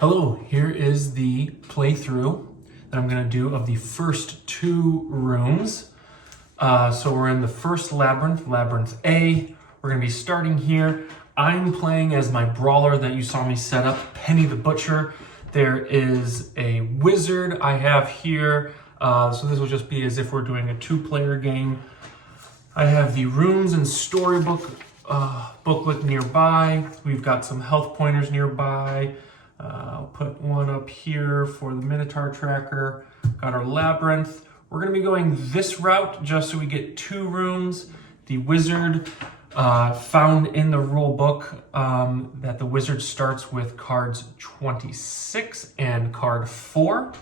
Hello, here is the playthrough that I'm going to do of the first two rooms. So we're in the first labyrinth, Labyrinth A. We're going to be starting here. I'm playing as my brawler that you saw me set up, Penny the Butcher. There is a wizard I have here. So this will just be as if we're doing a two-player game. I have the rooms and storybook booklet nearby. We've got some health pointers nearby. I'll put one up here for the Minotaur Tracker. Got our Labyrinth. We're going to be going this route just so we get two rooms. The wizard found in the rule book that the wizard starts with cards 26 and card 4.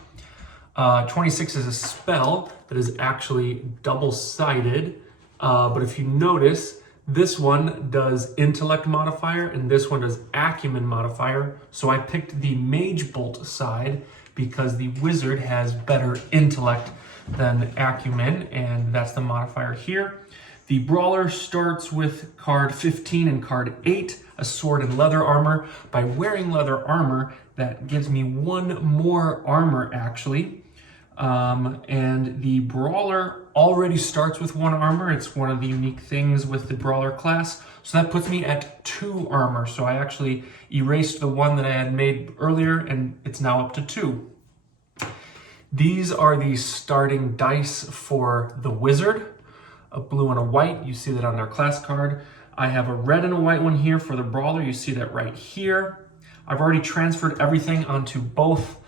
26 is a spell that is actually double-sided, but if you notice, this one does intellect modifier and this one does acumen modifier. So I picked the mage bolt side because the wizard has better intellect than acumen, and that's the modifier here. The brawler starts with card 15 and card 8, a sword and leather armor. By wearing leather armor, that gives me one more armor actually. And the brawler already starts with one armor. It's one of the unique things with the brawler class. So that puts me at 2 armor. So I actually erased the one that I had made earlier, and it's now up to 2. These are the starting dice for the wizard. A blue and a white. You see that on their class card. I have a red and a white one here for the brawler. You see that right here. I've already transferred everything onto both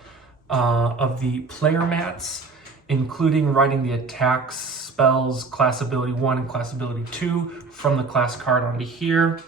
of the player mats, including writing the attacks, spells, class ability 1 and class ability 2 from the class card onto here.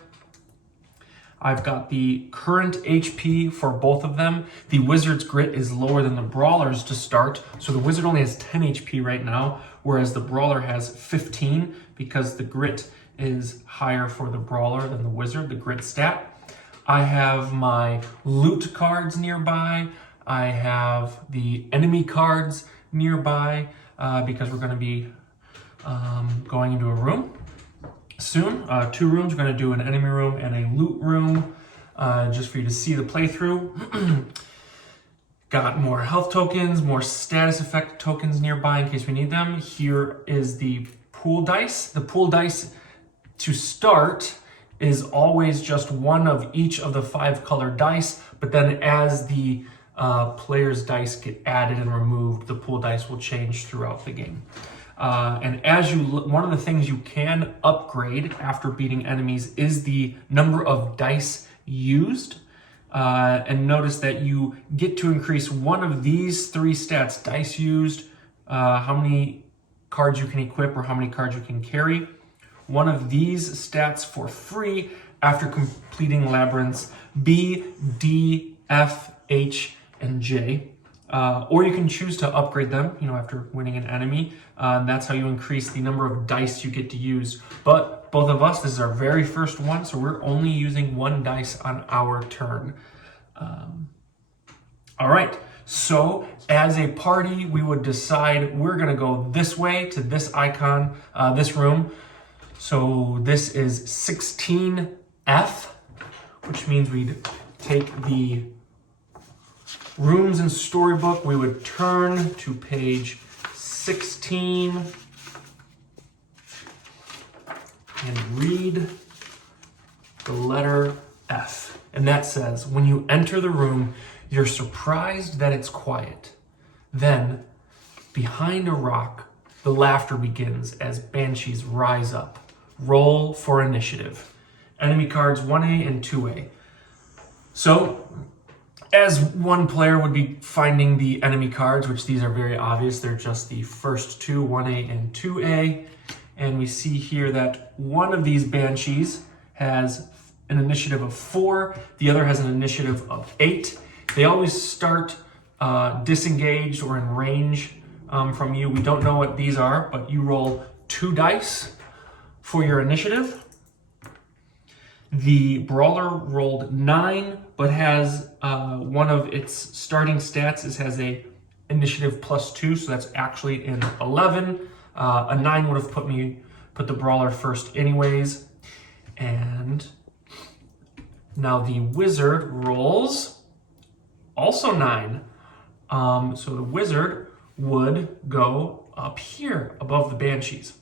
I've got the current HP for both of them. The wizard's grit is lower than the brawler's to start, so the wizard only has 10 HP right now, whereas the brawler has 15 because the grit is higher for the brawler than the wizard, the grit stat. I have my loot cards nearby. I have the enemy cards nearby because we're going to be going into a room soon. 2 rooms. We're going to do an enemy room and a loot room just for you to see the playthrough. Got more health tokens, more status effect tokens nearby in case we need them. Here is the pool dice. The pool dice to start is always just one of each of the 5 colored dice, but then as the players' dice get added and removed, the pool dice will change throughout the game. And as you one of the things you can upgrade after beating enemies is the number of dice used. And notice that you get to increase one of these 3 stats: dice used, how many cards you can equip or how many cards you can carry. One of these stats for free after completing labyrinths B, D, F, H, and J, or you can choose to upgrade them, after winning an enemy. That's how you increase the number of dice you get to use. But both of us, this is our very first one, so we're only using 1 dice on our turn. All right, so as a party, we would decide we're gonna go this way to this icon, this room. So this is 16F, which means we'd take the rooms and storybook, we would turn to page 16 and read the letter F. And that says, when you enter the room, you're surprised that it's quiet. Then, behind a rock, the laughter begins as banshees rise up. Roll for initiative. Enemy cards 1A and 2A. So, as one player would be finding the enemy cards, which these are very obvious, they're just the first 2, 1A and 2A. And we see here that one of these banshees has an initiative of 4, the other has an initiative of 8. They always start disengaged or in range from you. We don't know what these are, but you roll 2 dice for your initiative. The brawler rolled 9, but has one of its starting stats has a initiative +2, so that's actually in 11. A 9 would have put the brawler first anyways. And now the wizard rolls also 9. So the wizard would go up here above the banshees.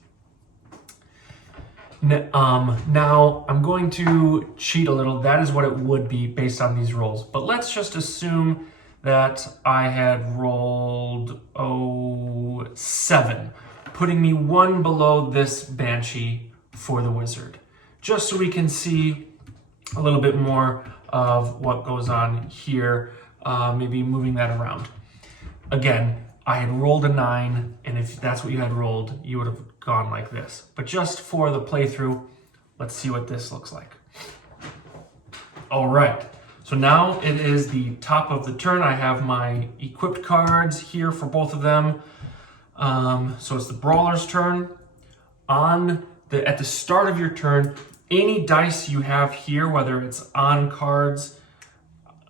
Now I'm going to cheat a little. That is what it would be based on these rolls. But let's just assume that I had rolled 7, putting me 1 below this banshee for the wizard, just so we can see a little bit more of what goes on here, maybe moving that around. Again, I had rolled a 9, and if that's what you had rolled, you would have gone like this. But just for the playthrough, let's see what this looks like. All right, so now it is the top of the turn. I have my equipped cards here for both of them. So it's the brawler's turn. At the start of your turn, any dice you have here, whether it's on cards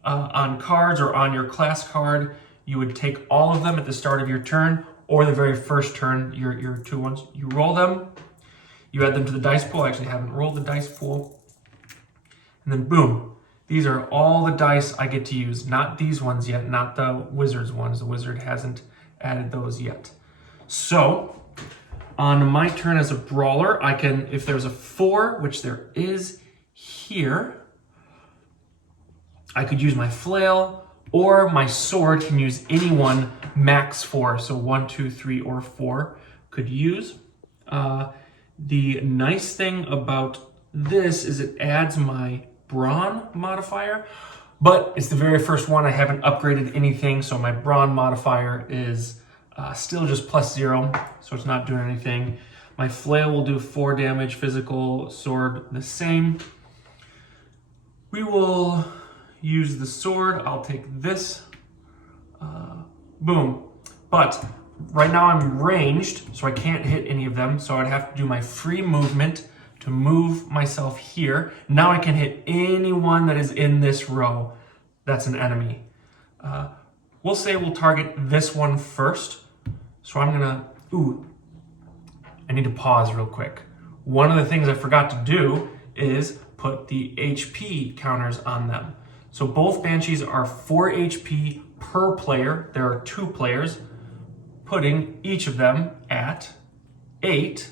or on your class card, you would take all of them at the start of your turn, or the very first turn, your 2 ones. You roll them, you add them to the dice pool. I actually haven't rolled the dice pool. And then boom, these are all the dice I get to use. Not these ones yet, not the wizard's ones. The wizard hasn't added those yet. So on my turn as a brawler, I can, if there's a 4, which there is here, I could use my flail, or my sword can use any one max 4. So 1, 2, 3, or 4 could use. The nice thing about this is it adds my brawn modifier, but it's the very first one. I haven't upgraded anything, so my brawn modifier is still just +0, so it's not doing anything. My flail will do 4 damage, physical, sword the same. We will use the sword. I'll take this. Boom. But right now I'm ranged, so I can't hit any of them, so I'd have to do my free movement to move myself here. Now I can hit anyone that is in this row that's an enemy. We'll say we'll target this one first. So I'm gonna, I need to pause real quick. One of the things I forgot to do is put the HP counters on them. So both banshees are 4 HP per player. There are 2 players, putting each of them at 8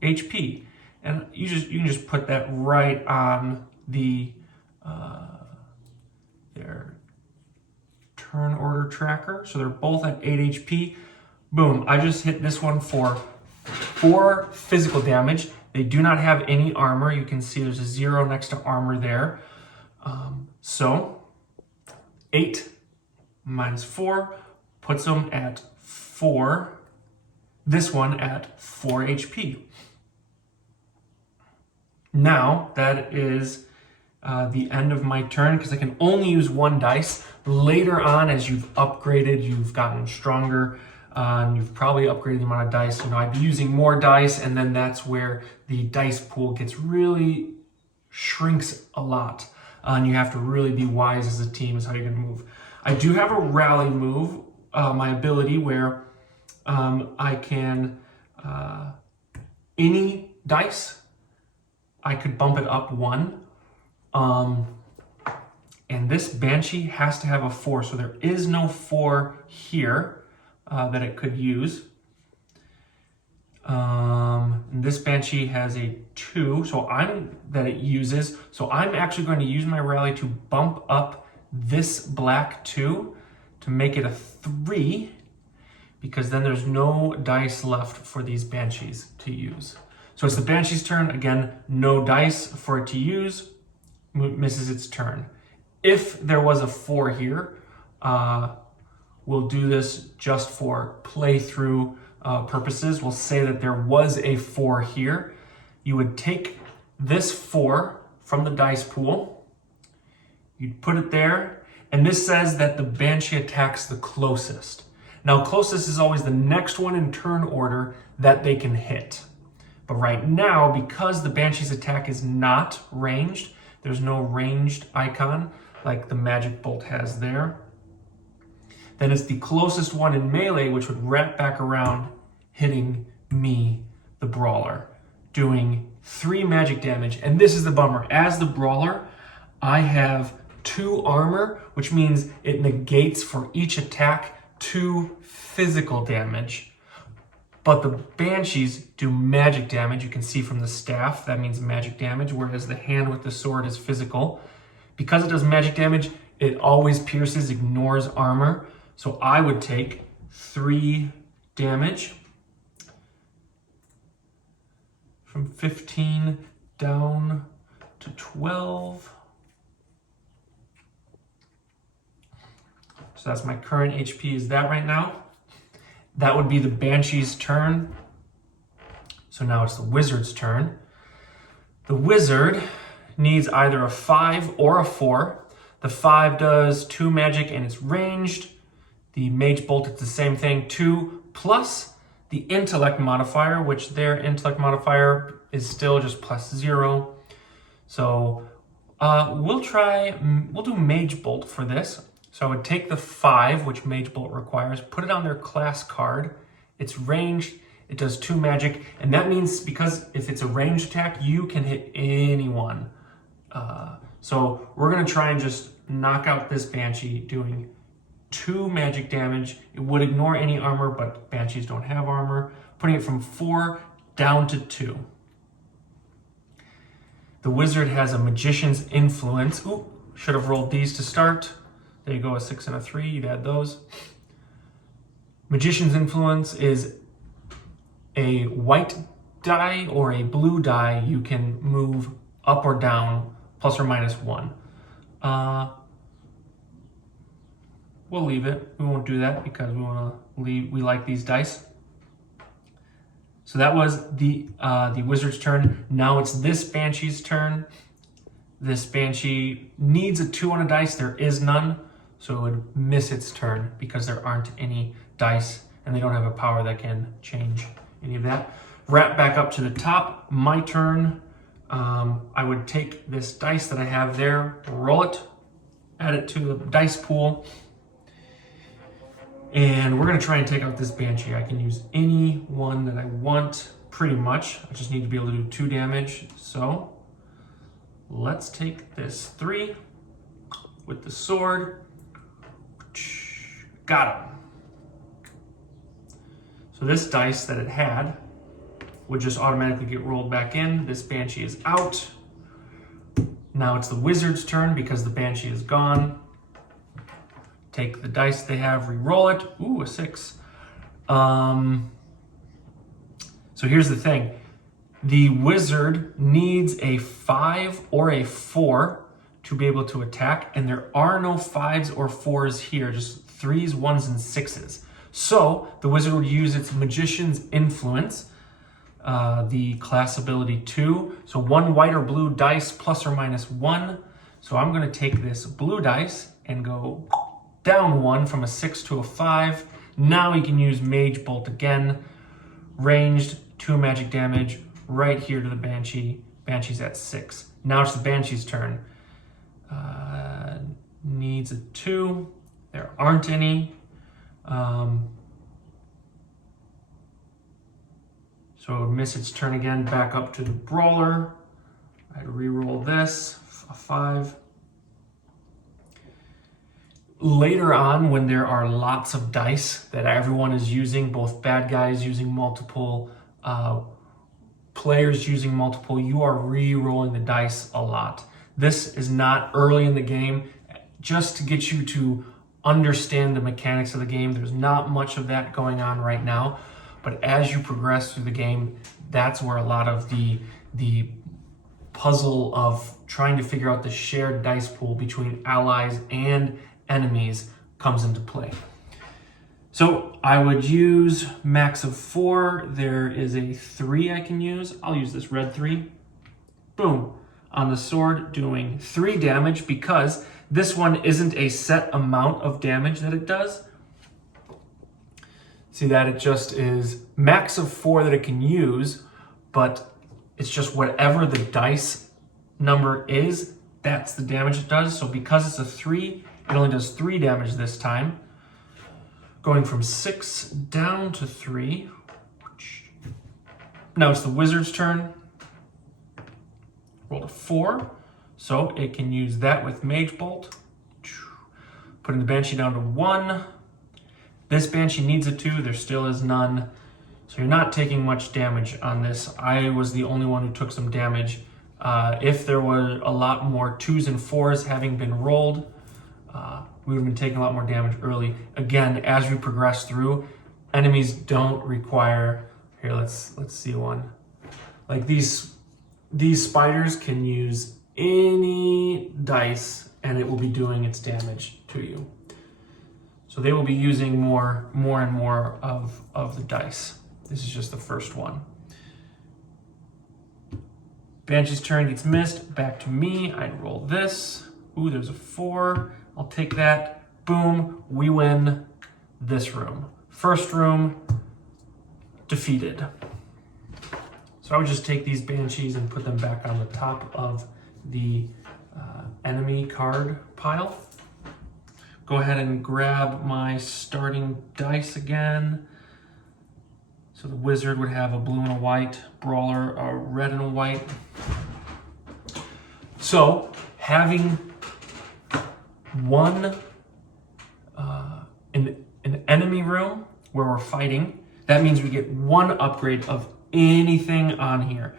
HP. And you can just put that right on the their turn order tracker. So they're both at 8 HP. Boom, I just hit this one for 4 physical damage. They do not have any armor. You can see there's a 0 next to armor there. So 8 minus 4 puts them at 4. This one at 4 HP. Now that is the end of my turn, because I can only use 1 dice. Later on, as you've upgraded, you've gotten stronger, and you've probably upgraded the amount of dice. I'd be using more dice, and then that's where the dice pool shrinks a lot. And you have to really be wise as a team is how you're gonna move. I do have a rally move, my ability where I can, any dice, I could bump it up 1. And this banshee has to have a 4, so there is no 4 here that it could use. And this banshee has a 2, that it uses. So I'm actually going to use my rally to bump up this black 2 to make it a 3, because then there's no dice left for these banshees to use. So it's the banshee's turn. Again, no dice for it to use, misses its turn. If there was a 4 here, we'll do this just for playthrough purposes. We'll say that there was a 4 here. You would take this 4 from the dice pool, you'd put it there, and this says that the banshee attacks the closest. Now, closest is always the next one in turn order that they can hit. But right now, because the banshee's attack is not ranged, there's no ranged icon like the magic bolt has there, then it's the closest one in melee, which would wrap back around, hitting me, the brawler, doing 3 magic damage. And this is the bummer. As the brawler, I have 2 armor, which means it negates for each attack 2 physical damage. But the Banshees do magic damage. You can see from the staff, that means magic damage, whereas the hand with the sword is physical. Because it does magic damage, it always pierces, ignores armor. So I would take 3 damage from 15 down to 12. So that's my current HP is that right now. That would be the Banshee's turn. So now it's the Wizard's turn. The Wizard needs either a 5 or a 4. The 5 does 2 magic and it's ranged. The Mage Bolt, it's the same thing, 2 plus the Intellect modifier, which their Intellect modifier is still just +0. So we'll do Mage Bolt for this. So I would take the 5, which Mage Bolt requires, put it on their class card. It's ranged, it does 2 magic, and that means because if it's a ranged attack, you can hit anyone. So we're gonna try and just knock out this Banshee doing 2 magic damage. It would ignore any armor, but Banshees don't have armor. Putting it from 4 down to 2. The Wizard has a Magician's Influence. Ooh, should have rolled these to start. There you go, a 6 and a 3, you'd add those. Magician's Influence is a white die or a blue die you can move up or down, plus or minus 1. We'll leave it. We won't do that because we like these dice. So that was the Wizard's turn. Now it's this Banshee's turn. This Banshee needs a 2 on a dice. There is none. So it would miss its turn because there aren't any dice and they don't have a power that can change any of that. Wrap back up to the top. My turn. I would take this dice that I have there, roll it, add it to the dice pool, and we're going to try and take out this Banshee. I can use any one that I want, pretty much. I just need to be able to do 2 damage. So let's take this 3 with the sword. Got him. So this dice that it had would just automatically get rolled back in. This Banshee is out. Now it's the Wizard's turn because the Banshee is gone. Take the dice they have, re-roll it. Ooh, a 6. So here's the thing. The Wizard needs a 5 or a 4 to be able to attack, and there are no 5s or 4s here, just 3s, 1s, and 6s. So the Wizard would use its Magician's Influence, the class ability 2. So 1 white or blue dice plus or minus 1. So I'm going to take this blue dice and go down 1 from a 6 to a 5. Now he can use Mage Bolt again. Ranged, 2 magic damage right here to the Banshee. Banshee's at 6. Now it's the Banshee's turn. Needs a 2. There aren't any. So it would miss its turn again, back up to the Brawler. I'd re-roll this, a 5. Later on, when there are lots of dice that everyone is using, both bad guys using multiple, players using multiple, you are re-rolling the dice a lot. This is not early in the game, just to get you to understand the mechanics of the game. There's not much of that going on right now, but as you progress through the game, that's where a lot of the puzzle of trying to figure out the shared dice pool between allies and enemies comes into play. So I would use max of 4. There is a 3 I can use. I'll use this red 3. Boom. On the sword, doing 3 damage because this one isn't a set amount of damage that it does. See that it just is max of 4 that it can use, but it's just whatever the dice number is, that's the damage it does. So because it's a 3, it only does 3 damage this time. Going from 6 down to 3. Now it's the Wizard's turn. Rolled a 4, so it can use that with Mage Bolt. Putting the Banshee down to 1. This Banshee needs a 2, there still is none. So you're not taking much damage on this. I was the only one who took some damage. If there were a lot more 2s and 4s having been rolled, we would have been taking a lot more damage early. Again, as we progress through, enemies don't require, here, let's see one. Like these spiders can use any dice and it will be doing its damage to you. So they will be using more and more of the dice. This is just the first one. Banshee's turn gets missed, back to me. I'd roll this. Ooh, there's a 4. I'll take that. Boom, we win this room. First room, defeated. So I would just take these Banshees and put them back on the top of the enemy card pile. Go ahead and grab my starting dice again. So the wizard would have a blue and a white, brawler a red and a white. So having one an enemy room where we're fighting, that means we get 1 upgrade of anything on here,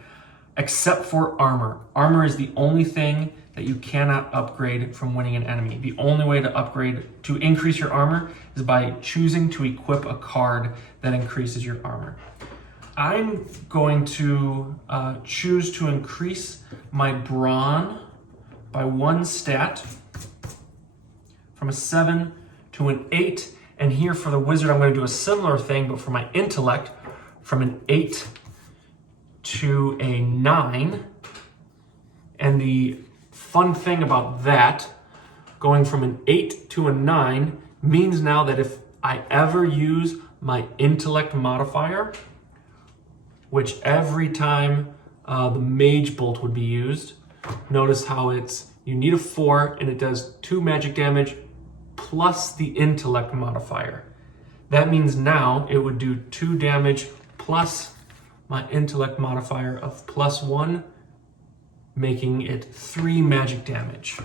except for armor. Armor is the only thing that you cannot upgrade from winning an enemy. The only way to upgrade, to increase your armor, is by choosing to equip a card that increases your armor. I'm going to choose to increase my brawn by 1 stat from a 7 to an 8. And here for the wizard, I'm going to do a similar thing, but for my intellect, from an 8 to a 9. And the fun thing about that, going from an 8 to a 9, means now that if I ever use my intellect modifier, which every time the mage bolt would be used, notice how you need a 4 and it does 2 magic damage plus the intellect modifier. That means now it would do 2 damage plus my intellect modifier of +1, making it 3 magic damage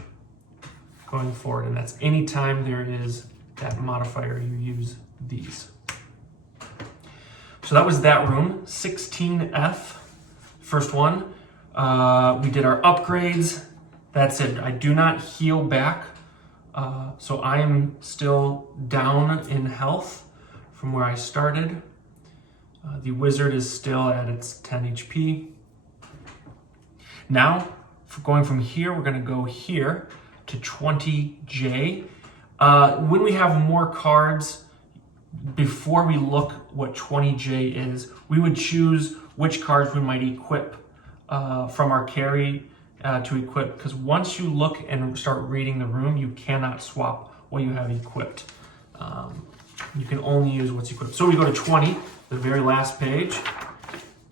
going forward. And that's anytime there is that modifier, you use these. So that was that room, 16F, first one. We did our upgrades. That's it. I do not heal back. So I am still down in health from where I started. The wizard is still at its 10 HP. Now, going from here, we're going to go here to 20J. When we have more cards, before we look what 20J is, we would choose which cards we might equip from our carry to equip, because once you look and start reading the room, you cannot swap what you have equipped. You can only use what's equipped. So we go to 20, the very last page,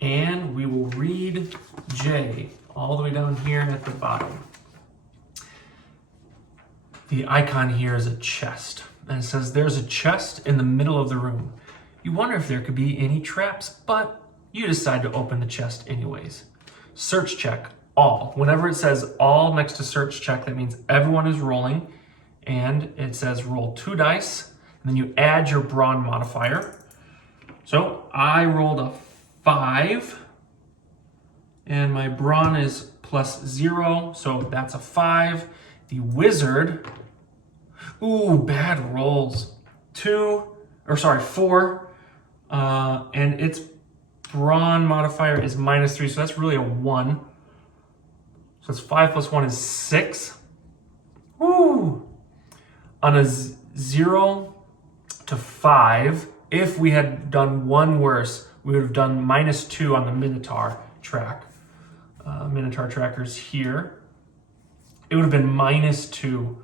and we will read J all the way down here at the bottom. The icon here is a chest, and it says there's a chest in the middle of the room. You wonder if there could be any traps, but you decide to open the chest anyways. Search check. All. Whenever it says all next to search check, that means everyone is rolling, and it says roll 2 dice, and then you add your brawn modifier. So I rolled a 5, and my brawn is +0, so that's a 5. The wizard, ooh, bad rolls. 4, and its brawn modifier is -3, so that's really a 1. So it's 5 plus 1 is 6. Woo! On a 0 to 5, if we had done 1 worse, we would have done -2 on the Minotaur track. Minotaur Tracker's here. It would have been -2,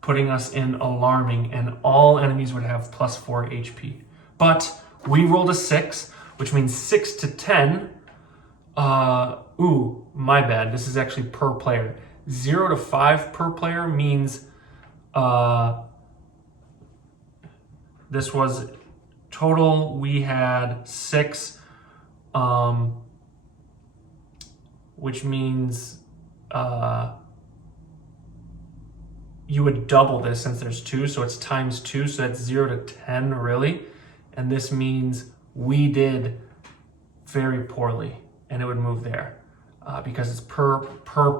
putting us in alarming, and all enemies would have +4 HP. But we rolled a 6, which means 6 to 10. Ooh, my bad. This is actually per player. 0 to 5 per player means this was total. We had 6, which means you would double this since there's 2, so it's times 2, so that's 0 to 10 really. And this means we did very poorly, and it would move there because it's per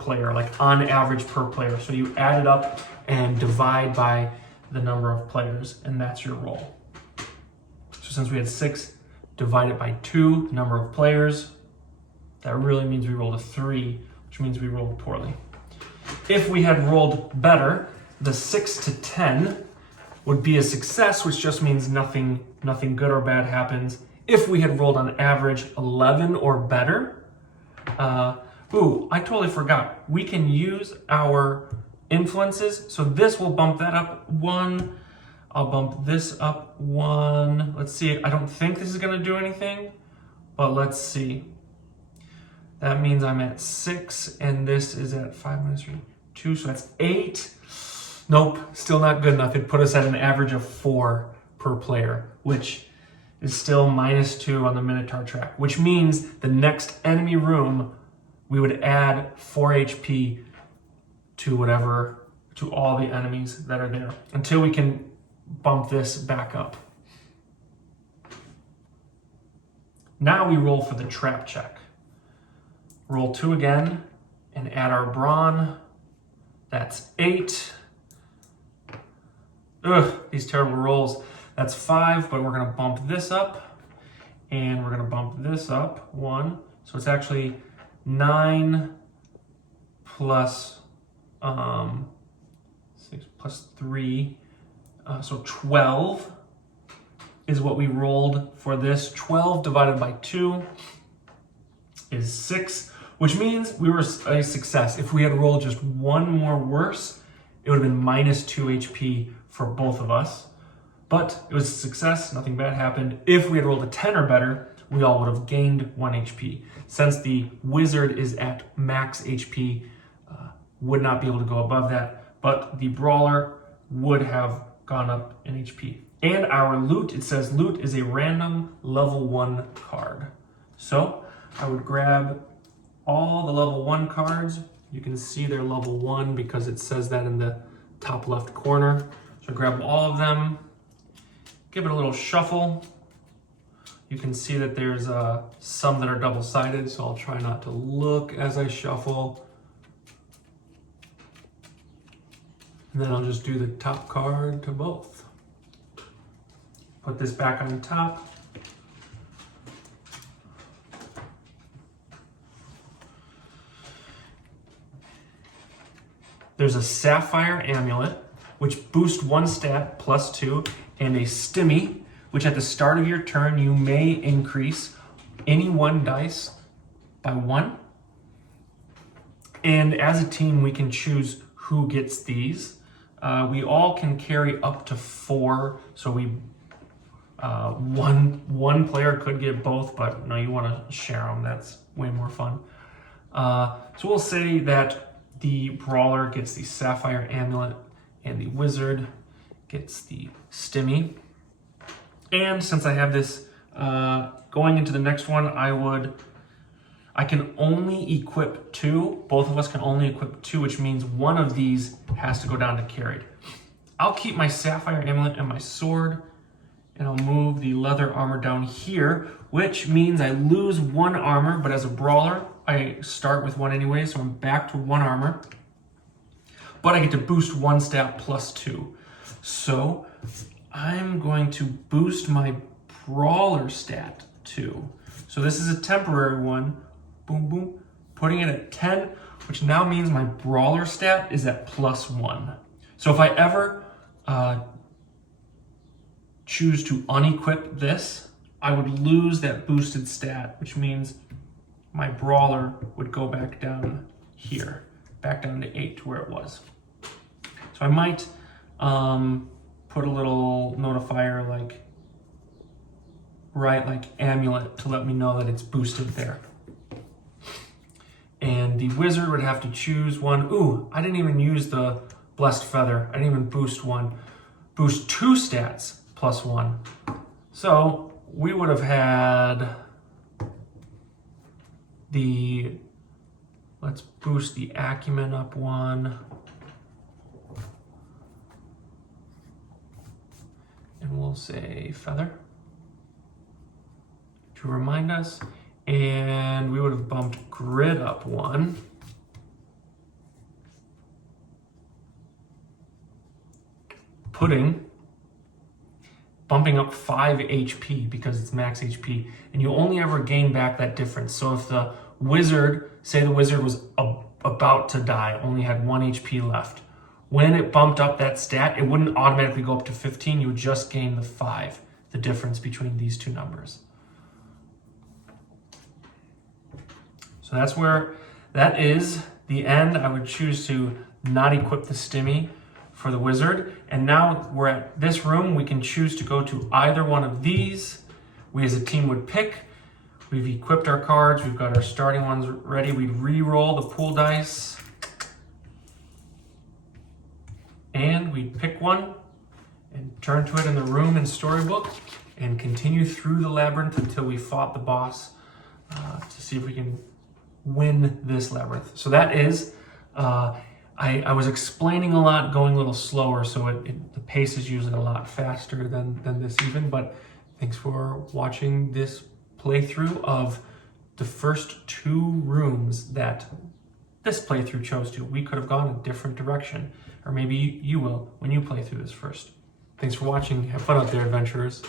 player, like on average per player. So you add it up and divide by the number of players, and that's your roll. So since we had 6, divide it by 2, the number of players, that really means we rolled a 3, which means we rolled poorly. If we had rolled better, the 6 to 10 would be a success, which just means nothing good or bad happens. If we had rolled on average 11 or better, I totally forgot. We can use our influences. So this will bump that up 1. I'll bump this up 1. Let's see. I don't think this is going to do anything, but let's see. That means I'm at 6, and this is at 5 minus 3, 2, so that's 8. Nope, still not good enough. It put us at an average of 4 per player, which is still -2 on the Minotaur track, which means the next enemy room, we would add 4 HP to all the enemies that are there until we can bump this back up. Now we roll for the trap check. Roll 2 again and add our brawn. That's 8. Ugh, these terrible rolls. That's 5, but we're gonna bump this up and we're gonna bump this up 1. So it's actually 9 plus 6 plus 3. So 12 is what we rolled for this. 12 divided by 2 is 6, which means we were a success. If we had rolled just 1 more worse, it would have been -2 HP for both of us. But it was a success, nothing bad happened. If we had rolled a 10 or better, we all would have gained 1 HP. Since the wizard is at max HP, would not be able to go above that, but the brawler would have gone up in HP. And our loot, it says loot is a random level 1 card. So I would grab all the level 1 cards. You can see they're level 1 because it says that in the top left corner. So grab all of them, give it a little shuffle. You can see that there's some that are double-sided, so I'll try not to look as I shuffle. And then I'll just do the top card to both. Put this back on top. There's a Sapphire Amulet, which boosts 1 stat +2, and a Stimmy, which at the start of your turn, you may increase any 1 dice by 1. And as a team, we can choose who gets these. We all can carry up to 4, so one player could get both, but no, you want to share them. That's way more fun. So we'll say that the brawler gets the Sapphire Amulet, and the wizard gets the Stimmy. And since I have this going into the next one, I can only equip 2. Both of us can only equip 2, which means one of these has to go down to carried. I'll keep my Sapphire Amulet and my sword, and I'll move the leather armor down here, which means I lose 1 armor, but as a brawler, I start with 1 anyway, so I'm back to 1 armor. But I get to boost 1 stat +2. So I'm going to boost my brawler stat 2. So this is a temporary one. Boom, boom. Putting it at 10, which now means my brawler stat is at +1. So if I ever choose to unequip this, I would lose that boosted stat, which means my brawler would go back down here, back down to 8 where it was. So I might put a little notifier like amulet to let me know that it's boosted there. And the wizard would have to choose one. Ooh, I didn't even use the blessed feather. I didn't even boost 1. Boost 2 stats +1. So we would have had let's boost the acumen up 1. we'll say feather to remind us. And we would have bumped grid up 1. Bumping up 5 HP because it's max HP, and you only ever gain back that difference. So if the wizard, say the wizard was about to die, only had 1 HP left, when it bumped up that stat, it wouldn't automatically go up to 15, you would just gain the 5, the difference between these two numbers. So that is the end. I would choose to not equip the stimmy for the wizard. And now we're at this room. We can choose to go to either one of these. We as a team would pick. We've equipped our cards. We've got our starting ones ready. We'd re-roll the pool dice. And we'd pick one and turn to it in the room and storybook and continue through the labyrinth until we fought the boss to see if we can win this labyrinth. So that is, I was explaining a lot, going a little slower, so the pace is usually a lot faster than this even, but thanks for watching this playthrough of the first 2 rooms that this playthrough chose to. We could have gone a different direction, or maybe you will when you play through this first. Thanks for watching. Have fun out there, adventurers.